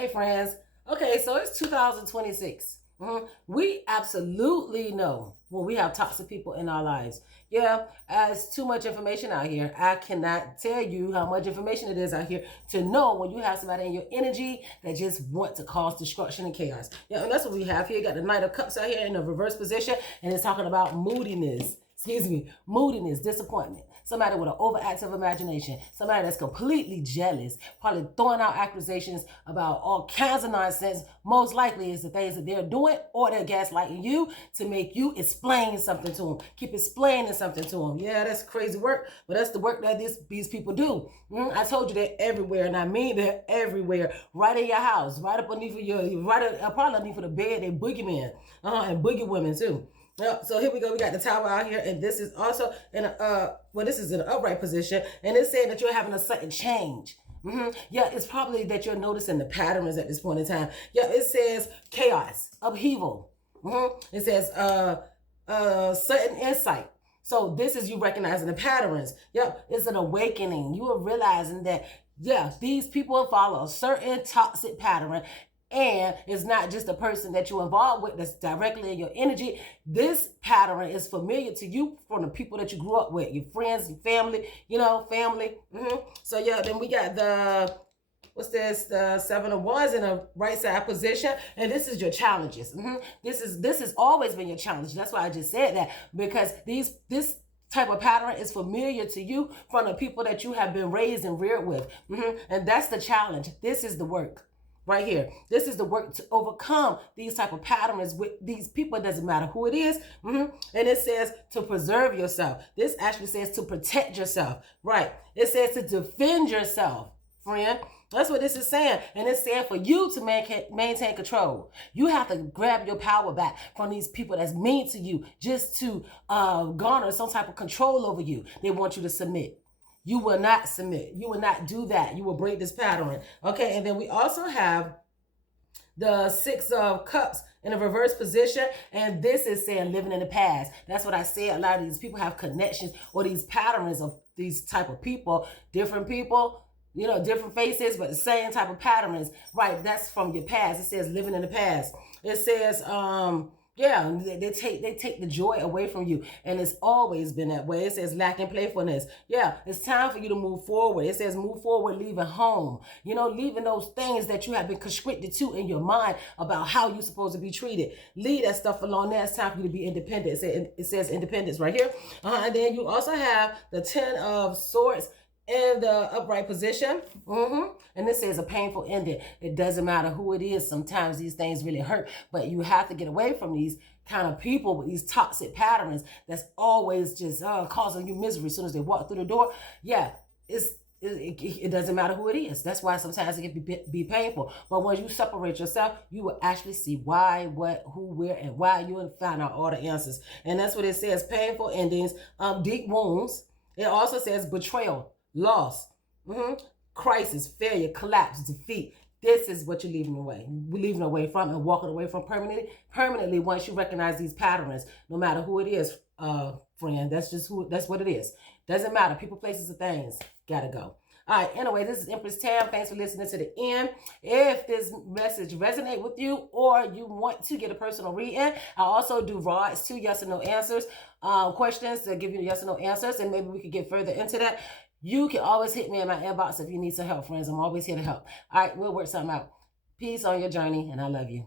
Hey, friends. Okay, so it's 2026. We absolutely know when we have toxic people in our lives. Yeah, as too much information out here. I cannot tell you how much information it is out here to know when you have somebody in your energy that just want to cause destruction and chaos. Yeah, and that's what we have here. You got the Knight of Cups out here in a reverse position, and it's talking about moodiness. Moodiness, disappointment. Somebody with an overactive imagination. Somebody that's completely jealous, probably throwing out accusations about all kinds of nonsense. Most likely is the things that they're doing, or they're gaslighting you to make you explain something to them. Keep explaining something to them. Yeah, that's crazy work, but that's the work that these people do. I told you they're everywhere, and I mean they're everywhere. Right in your house, right up underneath probably underneath the bed. They boogeymen, and boogie women too. Yep. So here we go. We got the tower out here, and this is also in this is in an upright position, and it's saying that you're having a sudden change. Yeah, it's probably that you're noticing the patterns at this point in time. Yeah, it says chaos, upheaval. It says sudden insight. So this is you recognizing the patterns. Yep, it's an awakening. You are realizing that, yeah, these people follow a certain toxic pattern, and it's not just a person that you're involved with that's directly in your energy. This pattern is familiar to you from the people that you grew up with, your friends, your family, family. So yeah, then we got the the 7 of Wands in a right side position, and this is your challenges. This has always been your challenge. That's why I just said that, because this type of pattern is familiar to you from the people that you have been raised and reared with. And that's the challenge. This is the work right here. This is the work to overcome these type of patterns with these people. It doesn't matter who it is. And it says to preserve yourself. This actually says to protect yourself. Right. It says to defend yourself, friend. That's what this is saying. And it's saying for you to maintain control. You have to grab your power back from these people that's mean to you, just to garner some type of control over you. They want you to submit. You will not submit. You will not do that. You will break this pattern. Okay, and then we also have the 6 of Cups in a reverse position, and this is saying living in the past. That's what I said. A lot of these people have connections or these patterns of these type of people, different people, different faces, but the same type of patterns. Right, that's from your past. It says living in the past. It says yeah, they take the joy away from you, and it's always been that way. It says lacking playfulness. Yeah, it's time for you to move forward. It says move forward, leaving home. Leaving those things that you have been constricted to in your mind about how you're supposed to be treated. Leave that stuff alone. Now it's time for you to be independent. It says independence right here. And then you also have the 10 of Swords in the upright position. And this says a painful ending. It doesn't matter who it is. Sometimes these things really hurt, but you have to get away from these kind of people with these toxic patterns that's always just causing you misery as soon as they walk through the door. Yeah, it doesn't matter who it is. That's why sometimes it can be painful. But once you separate yourself, you will actually see why, what, who, where, and why. You will find out all the answers. And that's what it says, painful endings, deep wounds. It also says betrayal, loss, crisis, failure, collapse, defeat. This is what you're leaving away from and walking away from permanently once you recognize these patterns, no matter who it is, friend. That's what it is. Doesn't matter. People, places, and things. Gotta go. All right, anyway, this is Empress Tam. Thanks for listening to the end. If this message resonates with you, or you want to get a personal reading, I also do rods, 2 yes or no answers, questions to give you yes or no answers, and maybe we could get further into that. You can always hit me in my inbox if you need some help, friends. I'm always here to help. All right, we'll work something out. Peace on your journey, and I love you.